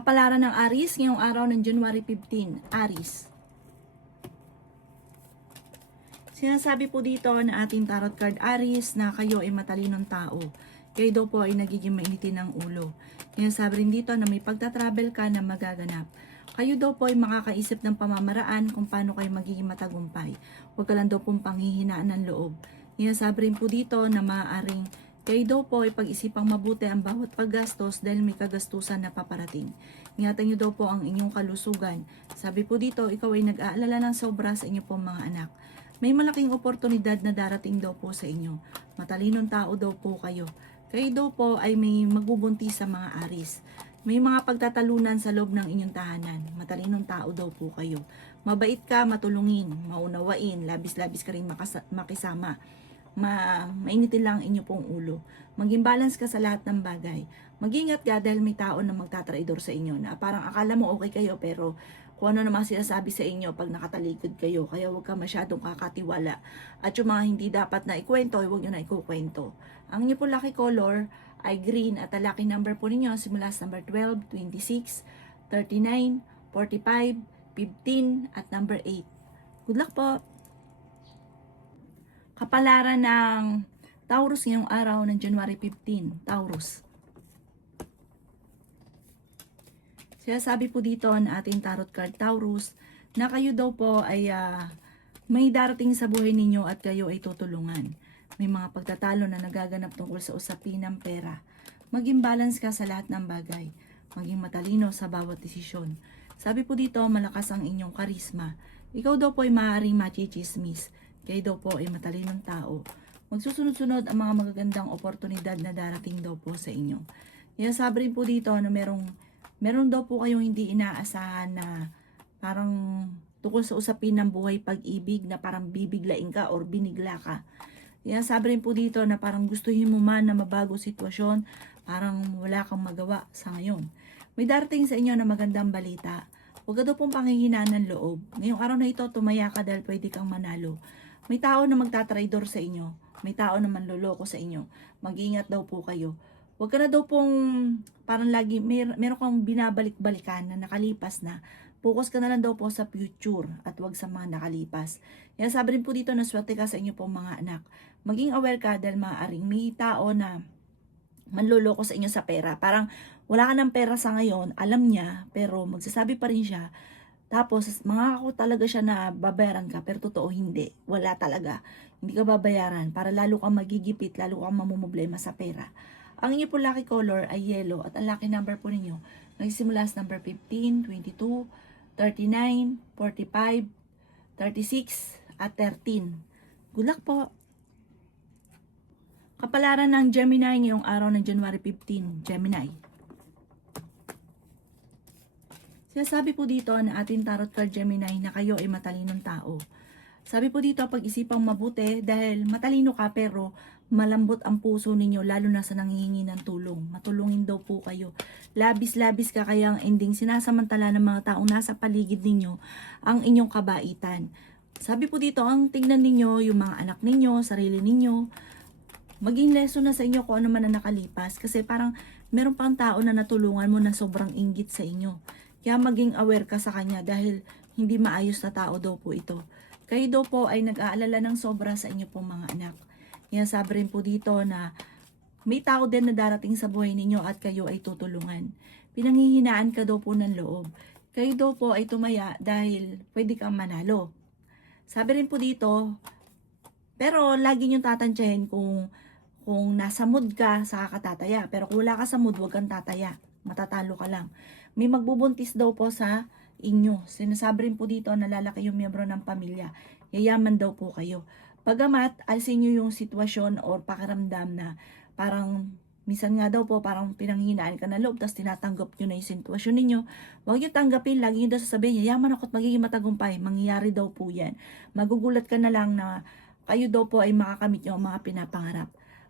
Kapalaran ng Aries ngayong araw ng January 15, Aries. Sinasabi po dito na ating tarot card Aries na kayo ay matalinong tao. Kayo daw po ay nagiging mainitin ng ulo. Sinasabi rin dito na may pagta-travel ka na magaganap. Kayo daw po ay makakaisip ng pamamaraan kung paano kayo magiging matagumpay. Huwag ka lang daw pong panghihinaan ng loob. Sinasabi rin po dito na maaaring kayo daw po ay pag-isipang mabuti ang bawat paggastos dahil may kagastusan na paparating. Ingatan niyo daw po ang inyong kalusugan. Sabi po dito, ikaw ay nag-aalala ng sobra sa inyo pong mga anak. May malaking oportunidad na darating daw po sa inyo. Matalinong tao daw po kayo. Kayo daw po ay may magbubuntis sa mga Aries. May mga pagtatalunan sa loob ng inyong tahanan. Matalinong tao daw po kayo. Mabait ka, matulungin, maunawain, labis-labis ka rin makisama. Mainitin lang ang inyo pong ulo. Maging balance ka sa lahat ng bagay. Mag-ingat ka dahil may tao na magtatraidor sa inyo na parang akala mo okay kayo pero kung ano naman sinasabi sa inyo pag nakatalikod kayo. Kaya huwag ka masyadong kakatiwala. At yung mga hindi dapat na ikwento, huwag nyo na ikukwento. Ang inyo po lucky color ay green at ang lucky number po ninyo simula sa number 12, 26, 39, 45, 15 at number 8. Good luck po! Kapalaran ng Taurus ngayong araw ng January 15, Taurus. Sinasabi po dito na ating tarot card Taurus na kayo daw po ay may darating sa buhay ninyo at kayo ay tutulungan. May mga pagtatalo na nagaganap tungkol sa usapin ng pera. Maging balance ka sa lahat ng bagay. Maging matalino sa bawat desisyon. Sabi po dito, malakas ang inyong karisma. Ikaw daw po ay maaaring machichismis. Kayo daw po ay matalinong tao. Magsusunod-sunod ang mga magagandang oportunidad na darating daw po sa inyo. Kaya sabi rin po dito na meron daw po kayong hindi inaasahan na parang tungkol sa usapin ng buhay pag-ibig na parang bibiglain ka or binigla ka. Kaya sabi rin po dito na parang gustuhin mo man na mabago sitwasyon, parang wala kang magawa sa ngayon. May darating sa inyo na magandang balita. Huwag ka daw pong panghihinaan ng loob. Ngayong araw na ito, tumaya ka dahil pwede kang manalo. May tao na magtatraidor sa inyo. May tao na manloloko sa inyo. Mag-iingat daw po kayo. Huwag ka na daw pong parang lagi, meron kang binabalik-balikan na nakalipas na. Focus ka na lang daw po sa future at huwag sa mga nakalipas. Kaya sabi rin po dito na swerte ka sa inyo pong mga anak. Maging aware ka dahil maaaring may tao na manloloko sa inyo sa pera. Parang wala ka ng pera sa ngayon, alam niya, pero magsasabi pa rin siya. Tapos, mangako talaga siya na babayaran ka, pero totoo hindi. Wala talaga. Hindi ka babayaran para lalo kang magigipit, lalo kang mamumblema sa pera. Ang inyo po lucky color ay yellow at ang lucky number po ninyo nagsimula sa number 15, 22, 39, 45, 36 at 13. Good luck po! Kapalaran ng Gemini ngayong araw ng January 15, Gemini. Sinasabi po dito na ating tarot card Gemini na kayo ay matalinong tao. Sabi po dito, pag-isipang mabuti dahil matalino ka pero malambot ang puso ninyo lalo na sa nanghihingi ng tulong. Matulungin daw po kayo. Labis-labis ka kaya ang ending sinasamantala ng mga taong nasa paligid ninyo ang inyong kabaitan. Sabi po dito, ang tingnan ninyo yung mga anak ninyo, sarili ninyo. Maging lesson na sa inyo kung ano man na nakalipas kasi parang meron pang tao na natulungan mo na sobrang inggit sa inyo. Kaya maging aware ka sa kanya dahil hindi maayos na tao daw po ito. Kayo daw po ay nag-aalala ng sobra sa inyo pong mga anak. Kaya sabi rin po dito na may tao din na darating sa buhay ninyo at kayo ay tutulungan. Pinanghihinaan ka daw po ng loob. Kayo daw po ay tumaya dahil pwede kang manalo. Sabi rin po dito, pero lagi nyo tatantyahin kung nasa mood ka, saka ka tataya. Pero kung wala ka sa mood, huwag kang tataya. Matatalo ka lang. May magbubuntis daw po sa inyo. Sinasabi rin po dito na lalaki yung miyembro ng pamilya. Yayaman daw po kayo. Pagamat, alisin nyo yung sitwasyon or pakiramdam na parang minsan nga daw po parang pinanghinaan ka na loob tapos tinatanggap nyo na yung sitwasyon ninyo. Huwag nyo tanggapin. Lagi nyo daw sasabihin, yayaman ako at magiging matagumpay. Mangyayari daw po yan. Magugulat ka na lang na kayo daw po ay makakamit nyo ang mga pinapangarap.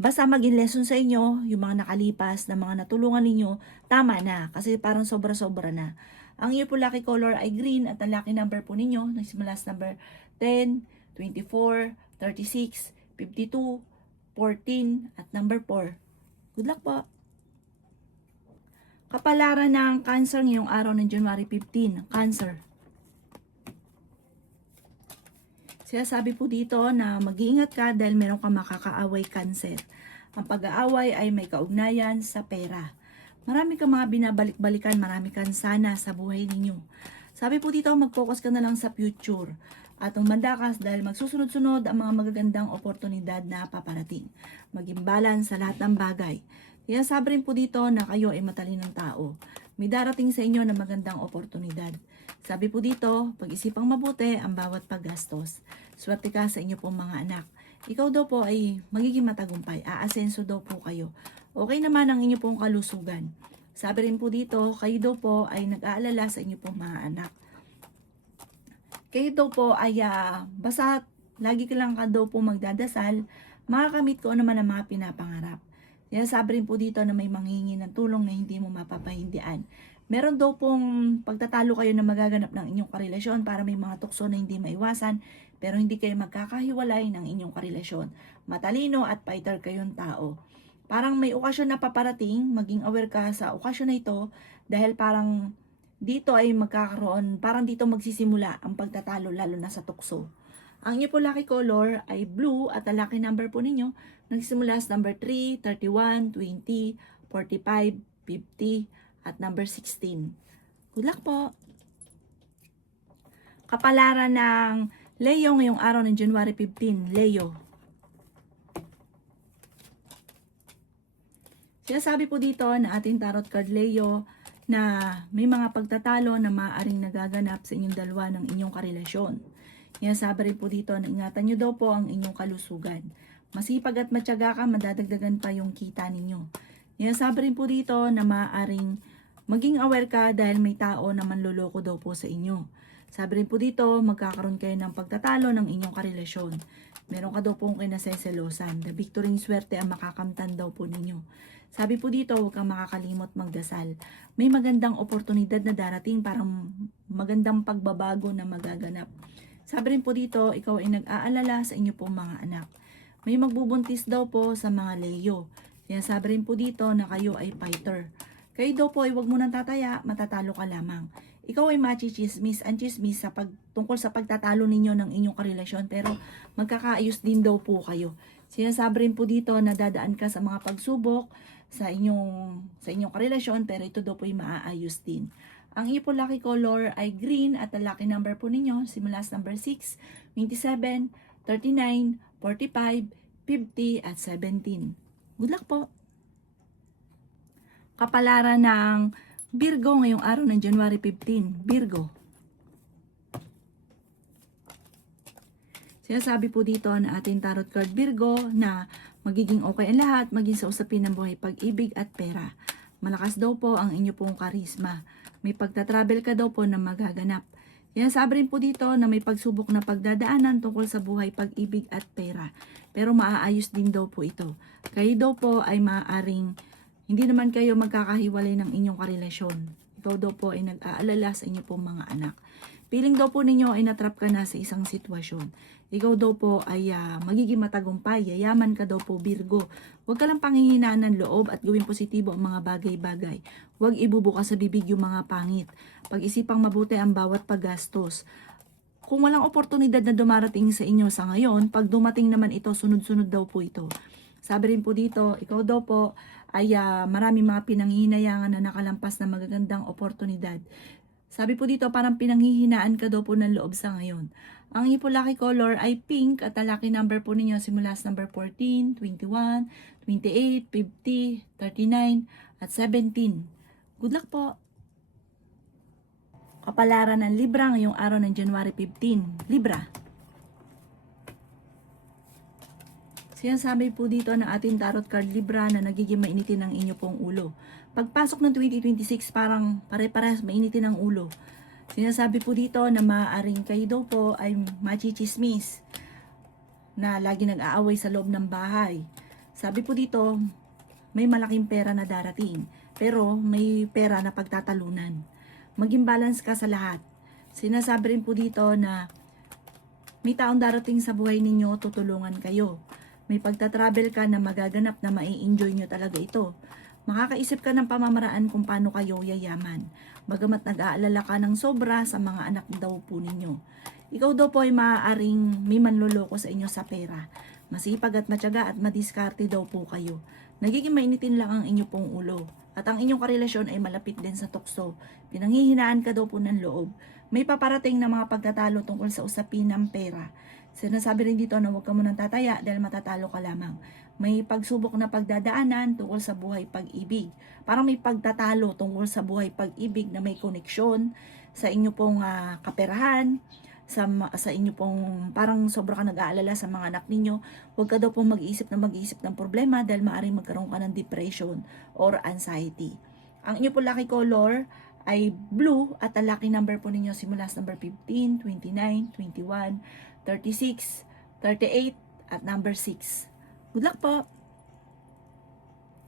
Basta maging lesson sa inyo, yung mga nakalipas na mga natulungan ninyo, tama na kasi parang sobra-sobra na. Ang iyo po lucky color ay green at ang lucky number po ninyo, nagsimula sa number 10, 24, 36, 52, 14 at number 4. Good luck po! Kapalaran ng Cancer ngayong araw ng January 15. Cancer. Sinasabi po dito na mag-iingat ka dahil meron kang makakaaway, Cancer. Ang pag-aaway ay may kaugnayan sa pera. Marami kang mga binabalik-balikan, marami kang sana sa buhay ninyo. Sabi po dito, mag-focus ka na lang sa future. At umanda ka dahil magsusunod-sunod ang mga magagandang oportunidad na paparating. Maging balance sa lahat ng bagay. Kaya sabi rin po dito na kayo ay matalinong tao. May darating sa inyo na magandang oportunidad. Sabi po dito, pag-isipang mabuti ang bawat paggastos. Swerte ka sa inyo pong mga anak. Ikaw daw po ay magiging matagumpay. Aasenso daw po kayo. Okay naman ang inyo pong kalusugan. Sabi rin po dito, kayo daw po ay nag-aalala sa inyo pong mga anak. Kayo daw po ay basta lagi ka lang daw po magdadasal, makakamit ko naman ang mga pinapangarap. Kaya sabi rin po dito na may manghingi ng tulong na hindi mo mapapahindian. Meron daw pong pagtatalo kayo na magaganap ng inyong karelasyon para may mga tukso na hindi maiwasan, pero hindi kayo magkakahiwalay ng inyong karelasyon. Matalino at fighter kayong tao. Parang may okasyon na paparating, maging aware ka sa okasyon na ito dahil parang dito ay magkakaroon, parang dito magsisimula ang pagtatalo lalo na sa tukso. Ang inyo po lucky color ay blue at ang lucky number po ninyo nagsimula sa number 3, 31, 20, 45, 50 at number 16. Good luck po! Kapalaran ng Leo ngayong araw ng January 15. Leo. Sinasabi po dito na ating tarot card Leo na may mga pagtatalo na maaaring nagaganap sa inyong dalawa ng inyong karelasyon. Sinasabi rin po dito na ingatan nyo daw po ang inyong kalusugan. Masipag at matyaga ka, madadagdagan pa yung kita ninyo. Sinasabi rin po dito na maaaring maging aware ka dahil may tao na manloloko daw po sa inyo. Sabi rin po dito, magkakaroon kayo ng pagtatalo ng inyong karelasyon. Meron ka daw pong kinaseselosan. The victory swerte ang makakamtan daw po ninyo. Sabi po dito, huwag kang makakalimot magdasal. May magandang oportunidad na darating para magandang pagbabago na magaganap. Sabi rin po dito, ikaw ay nag-aalala sa inyo pong mga anak. May magbubuntis daw po sa mga Leo. Sabi rin po dito na kayo ay fighter. Kayo daw po ay huwag mo nang tataya, matatalo ka lamang. Ikaw ay machismis, ang chismis tungkol sa pagtatalo ninyo ng inyong karelasyon, pero magkakaayos din daw po kayo. Sinasabi rin po dito na dadaan ka sa mga pagsubok sa inyong karelasyon, pero ito daw po ay maaayos din. Ang iyo po lucky color ay green at ang lucky number po ninyo simula sa number 6, 27, 39, 45, 50 at 17. Good luck po! Kapalaran ng Virgo ngayong araw ng January 15. Virgo. Sinasabi po dito na ating tarot card Virgo na magiging okay ang lahat, maging sa usapin ng buhay, pag-ibig at pera. Malakas daw po ang inyo pong karisma. May pagta-travel ka daw po na magaganap. Sinasabi rin po dito na may pagsubok na pagdadaanan tungkol sa buhay, pag-ibig at pera. Pero maaayos din daw po ito. Kayo daw po ay maaaring hindi naman kayo magkakahiwalay ng inyong karelasyon. Ikaw daw po ay nag-aalala sa inyo pong mga anak. Piling daw po ninyo ay natrap ka na sa isang sitwasyon. Ikaw daw po ay magiging matagumpay, yayaman ka daw po Virgo. Huwag ka lang panghihinaan ng loob at gawing positibo ang mga bagay-bagay. Huwag ibubukas sa bibig yung mga pangit. Pag-isipang mabuti ang bawat paggastos. Kung walang oportunidad na dumarating sa inyo sa ngayon, pag dumating naman ito, sunod-sunod daw po ito. Sabi rin po dito, ikaw daw po ay maraming mga pinanghihinayangan na nakalampas na magagandang oportunidad. Sabi po dito, parang pinanghihinaan ka daw po ng loob sa ngayon. Ang inyo po lucky color ay pink at ang lucky number po ninyo simula sa number 14, 21, 28, 50, 39 at 17. Good luck po! Kapalaran ng Libra ngayong araw ng January 15. Libra. Sinasabi po dito ng ating tarot card Libra na nagiging mainitin ang inyo pong ulo. Pagpasok ng 2026, parang pare-parehas mainitin ang ulo. Sinasabi po dito na maaaring kayo daw po ay machichismis na lagi nag-aaway sa loob ng bahay. Sabi po dito, may malaking pera na darating, pero may pera na pagtatalunan. Maging balance ka sa lahat. Sinasabi rin po dito na may taong darating sa buhay ninyo, tutulungan kayo. May pagta-travel ka na magaganap na mai-enjoy nyo talaga ito. Makakaisip ka ng pamamaraan kung paano kayo yayaman. Bagamat nag-aalala ka ng sobra sa mga anak daw po ninyo. Ikaw daw po ay maaaring may manloloko sa inyo sa pera. Masipag at matyaga at madiskarte daw po kayo. Nagiging mainitin lang ang inyo pong ulo. At ang inyong karelasyon ay malapit din sa tukso. Pinanghihinaan ka daw po ng loob. May paparating na mga pagtatalo tungkol sa usapin ng pera. Sinasabi rin dito na huwag ka munang tataya dahil matatalo ka lamang. May pagsubok na pagdadaanan tungkol sa buhay pag-ibig. Parang may pagtatalo tungkol sa buhay pag-ibig na may koneksyon sa inyo pong kaperahan, sa inyo pong parang sobra ka nag-aalala sa mga anak ninyo. Huwag ka daw pong mag-iisip ng problema dahil maaaring magkaroon ka ng depression or anxiety. Ang inyo pong lucky color ay blue at ang lucky number po ninyo simula sa number 15, 29, 21, 36, 38 at number 6. Good luck po!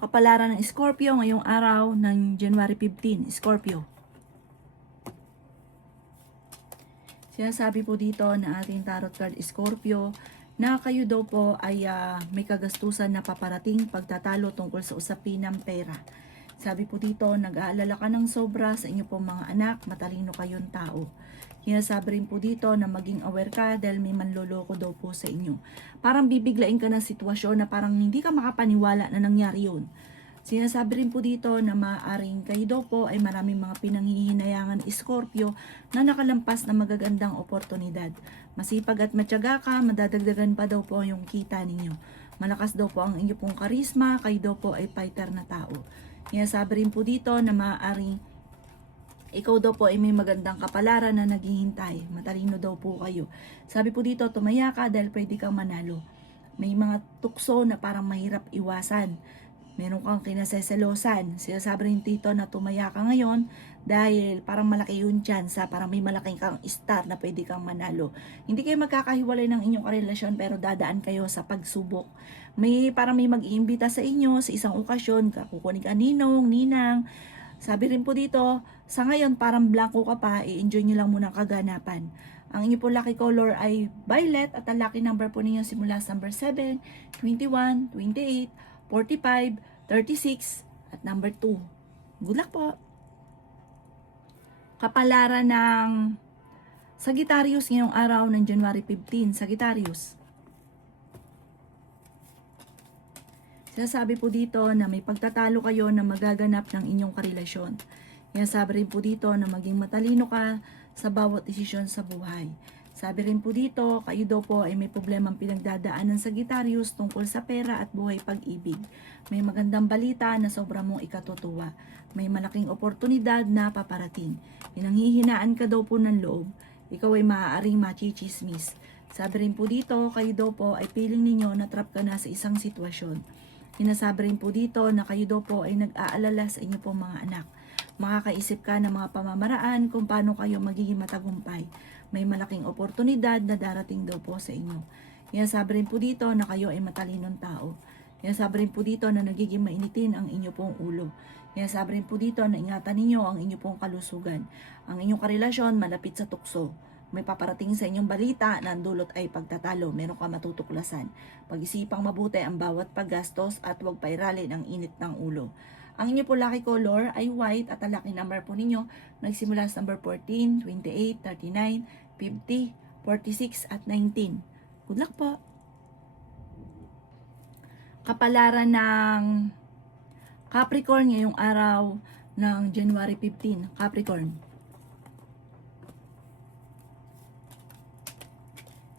Kapalaran ng Scorpio ngayong araw ng January 15, Scorpio. Sinasabi po dito na ating tarot card Scorpio na kayo daw po ay may kagastusan na paparating pagtatalo tungkol sa usapin ng pera. Sabi po dito, nag-aalala ka ng sobra sa inyo pong mga anak, matalino kayong tao. Sinasabi rin po dito na maging aware ka dahil may manloloko daw po sa inyo. Parang bibiglain ka ng sitwasyon na parang hindi ka makapaniwala na nangyari yun. Sinasabi rin po dito na maaaring kayo daw po ay maraming mga pinanghihinayangan Scorpio na nakalampas na magagandang oportunidad. Masipag at matyaga ka, madadagdagan pa daw po yung kita ninyo. Malakas daw po ang inyo pong karisma, kayo daw po ay fighter na tao. Sinasabi rin po dito na maaaring ikaw daw po ay may magandang kapalaran na naghihintay. Matalino daw po kayo. Sabi po dito, tumaya ka dahil pwede kang manalo. May mga tukso na parang mahirap iwasan. Meron kang kinaseselosan. Sinasabi rin dito na tumaya ka ngayon dahil parang malaki yung tsansa, parang may malaking kang star na pwede kang manalo. Hindi kayo magkakahiwalay ng inyong karelasyon pero dadaan kayo sa pagsubok. Parang may mag-iimbita sa inyo sa isang okasyon, kukunin ka ninong, ninang. Sabi rin po dito, sa ngayon parang blanco ka pa, i-enjoy nyo lang muna ang kaganapan. Ang inyo po lucky color ay violet at ang lucky number po ninyo simula sa number 7, 21, 28, 45, 36 at number 2. Good luck po! Kapalaran ng Sagittarius ngayong araw ng January 15, Sagittarius. Sinasabi po dito na may pagtatalo kayo na magaganap ng inyong karelasyon. Sinasabi rin po dito na maging matalino ka sa bawat desisyon sa buhay. Sabi rin po dito, kayo daw po ay may problemang pinagdadaan ng Sagittarius tungkol sa pera at buhay pag-ibig. May magandang balita na sobra mong ikatutuwa. May malaking oportunidad na paparating. Pinanghihinaan ka daw po ng loob. Ikaw ay maaaring machichismis. Sabi rin po dito, kayo daw po ay feeling ninyo na trap ka na sa isang sitwasyon. Sinasabi rin po dito na kayo daw po ay nag-aalala sa inyo pong mga anak. Makakaisip ka ng mga pamamaraan kung paano kayo magiging matagumpay. May malaking oportunidad na darating daw po sa inyo. Sinasabi rin po dito na kayo ay matalinong tao. Sinasabi rin po dito na nagiging mainitin ang inyo pong ulo. Sinasabi rin po dito na ingatan ninyo ang inyo pong kalusugan. Ang inyong karelasyon malapit sa tukso. May paparating sa inyong balita na ang dulot ay pagtatalo, meron ka matutuklasan. Pag-isipang mabuti ang bawat paggastos at huwag pairalin ang init ng ulo. Ang inyo po lucky color ay white at ang lucky number po ninyo nagsimula sa number 14, 28, 39, 50, 46 at 19. Good luck po! Kapalaran ng Capricorn ngayong araw ng January 15, Capricorn.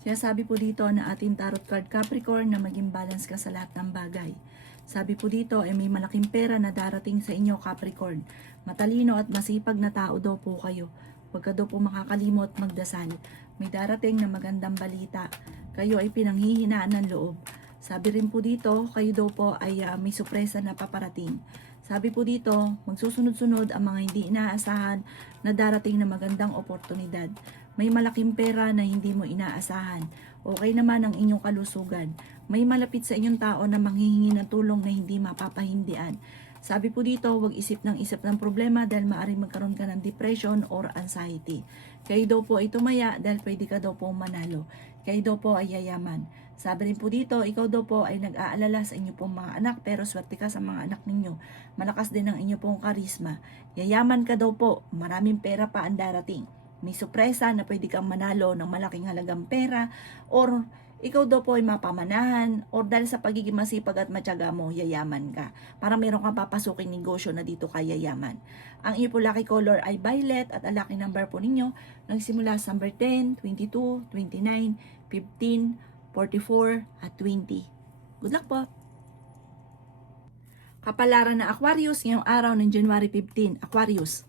Sinasabi po dito na ating tarot card Capricorn na maging balance ka sa lahat ng bagay. Sabi po dito ay may malaking pera na darating sa inyo Capricorn. Matalino at masipag na tao daw po kayo. Huwag ka daw po makakalimot magdasal. May darating na magandang balita. Kayo ay pinanghihinaan ng loob. Sabi rin po dito, kayo daw po ay may sorpresa na paparating. Sabi po dito, magsusunod-sunod ang mga hindi inaasahan na darating na magandang oportunidad. May malaking pera na hindi mo inaasahan. Okay naman ang inyong kalusugan. May malapit sa inyong tao na manghihingi ng tulong na hindi mapapahindian. Sabi po dito, huwag isip ng problema dahil maaaring magkaroon ka ng depression or anxiety. Kayo daw po ay tumaya dahil pwede ka daw po manalo. Kayo daw po ay yayaman. Sabi rin po dito, ikaw daw po ay nag-aalala sa inyo pong mga anak pero swerte ka sa mga anak ninyo. Malakas din ang inyo pong karisma. Yayaman ka daw po, maraming pera pa ang darating. May sorpresa na pwede kang manalo ng malaking halagang pera or ikaw daw po ay mapamanahan or dahil sa pagiging masipag at matyaga mo, yayaman ka. Para meron kang papasukin negosyo na dito kay yayaman. Ang inyo po lucky color ay violet at ang lucky number po ninyo nagsimula sa number 10, 22, 29, 15, 44 at 20. Good luck po! Kapalaran na Aquarius ngayong araw ng January 15. Aquarius.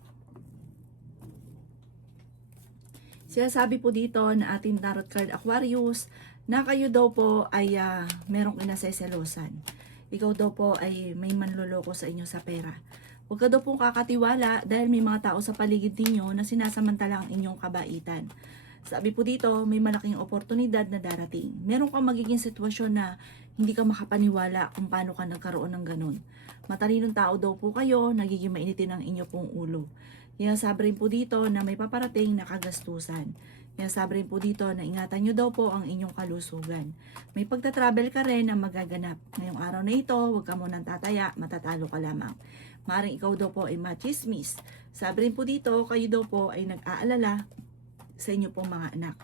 Sinasabi po dito na ating tarot card Aquarius na kayo daw po ay merong inaseselosan. Ikaw daw po ay may manloloko sa inyo sa pera. Huwag ka daw pong kakatiwala dahil may mga tao sa paligid ninyo na sinasamantala ang inyong kabaitan. Sabi po dito, may malaking oportunidad na darating. Meron kang magiging sitwasyon na hindi ka makapaniwala kung paano ka nagkaroon ng ganun. Matalinong tao daw po kayo, nagiging mainitin ang inyo pong ulo. Kaya sabi rin po dito na may paparating na kagastusan. Kaya sabi rin po dito na ingatan nyo daw po ang inyong kalusugan. May pagta-travel ka rin na magaganap. Ngayong araw na ito, huwag ka munang tataya, matatalo ka lamang. Maaaring ikaw daw po ay machismis. Sabi rin po dito, kayo daw po ay nag-aalala sa inyo pong mga anak.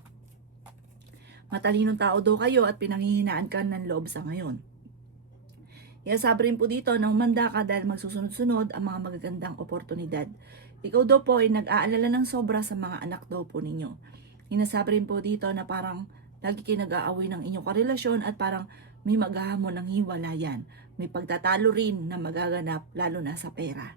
Matalinong tao daw kayo at pinanghihinaan ka ng loob sa ngayon. Kaya sabi rin po dito na umanda ka dahil magsusunod-sunod ang mga magagandang oportunidad. Ikaw daw po ay nag-aalala ng sobra sa mga anak daw po ninyo. Hinasabi rin po dito na parang lagi kayo nag-aaway ng inyong karelasyon at parang may maghahamon ng hiwalayan. May pagtatalo rin na magaganap lalo na sa pera.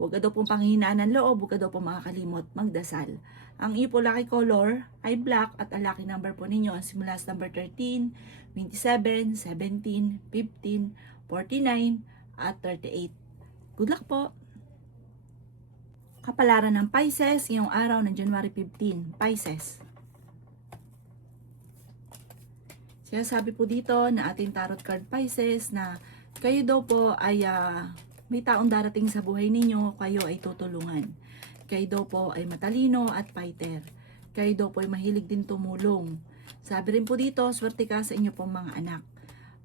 Huwag ka daw pong panghihinaan ng loob, huwag ka daw pong makakalimot magdasal. Ang iyo po lucky color ay black at ang lucky number po ninyo ang simula sa number 13, 27, 17, 15, 49 at 38. Good luck po! Kapalaran ng Pisces ngayong araw ng January 15. Pisces. Sinasabi po dito na ating tarot card Pisces na kayo daw po ay may taong darating sa buhay ninyo, kayo ay tutulungan. Kayo daw po ay matalino at fighter. Kayo daw po ay mahilig din tumulong. Sabi rin po dito, swerte ka sa inyo pong mga anak.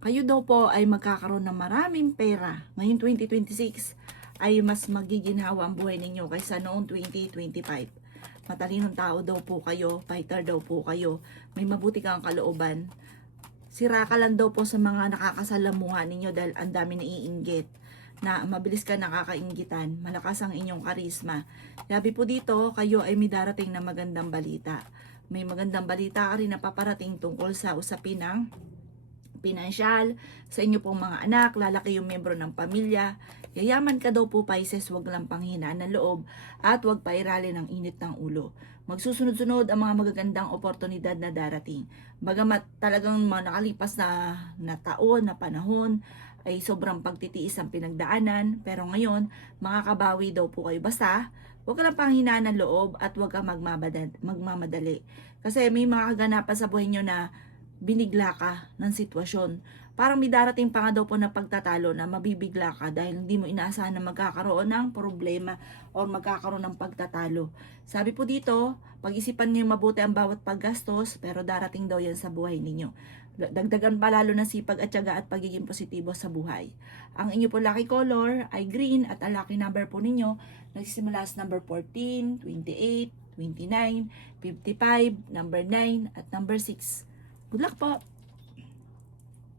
Kayo daw po ay magkakaroon ng maraming pera. Ngayon 2026 ay mas magiginhawa ang buhay ninyo kaysa noong 2025. Matalinong tao daw po kayo, fighter daw po kayo. May mabuti kang kalooban. Sira ka lang daw po sa mga nakakasalamuha ninyo dahil ang dami naiinggit. Na mabilis ka nakakainggitan, malakas ang inyong karisma. Sabi po dito, kayo ay may darating na magandang balita. May magandang balita ka rin na paparating tungkol sa usapin ng pinansyal, sa inyo pong mga anak, lalaki yung membro ng pamilya. Yayaman ka daw po Pisces, wag lang panghinaan ng loob at wag pairali ng init ng ulo. Magsusunod-sunod ang mga magagandang oportunidad na darating. Bagamat talagang mga nakalipas na taon, na panahon, ay sobrang pagtitiis ang pinagdaanan, pero ngayon, makakabawi daw po kayo. Basta, huwag ka lang panghinaan ng loob at huwag ka magmamadali. Kasi may mga kaganapan sa buhay nyo na binigla ka ng sitwasyon. Parang may darating pa nga daw po na pagtatalo na mabibigla ka dahil hindi mo inaasahan na magkakaroon ng problema o magkakaroon ng pagtatalo. Sabi po dito, pag-isipan niyo mabuti ang bawat paggastos, pero darating daw yan sa buhay ninyo. Dagdagan pa lalo ng sipag at tiyaga at pagiging positibo sa buhay. Ang inyo po lucky color ay green at ang lucky number po ninyo nagsisimula sa number 14, 28, 29, 55, number 9 at number 6. Good luck po!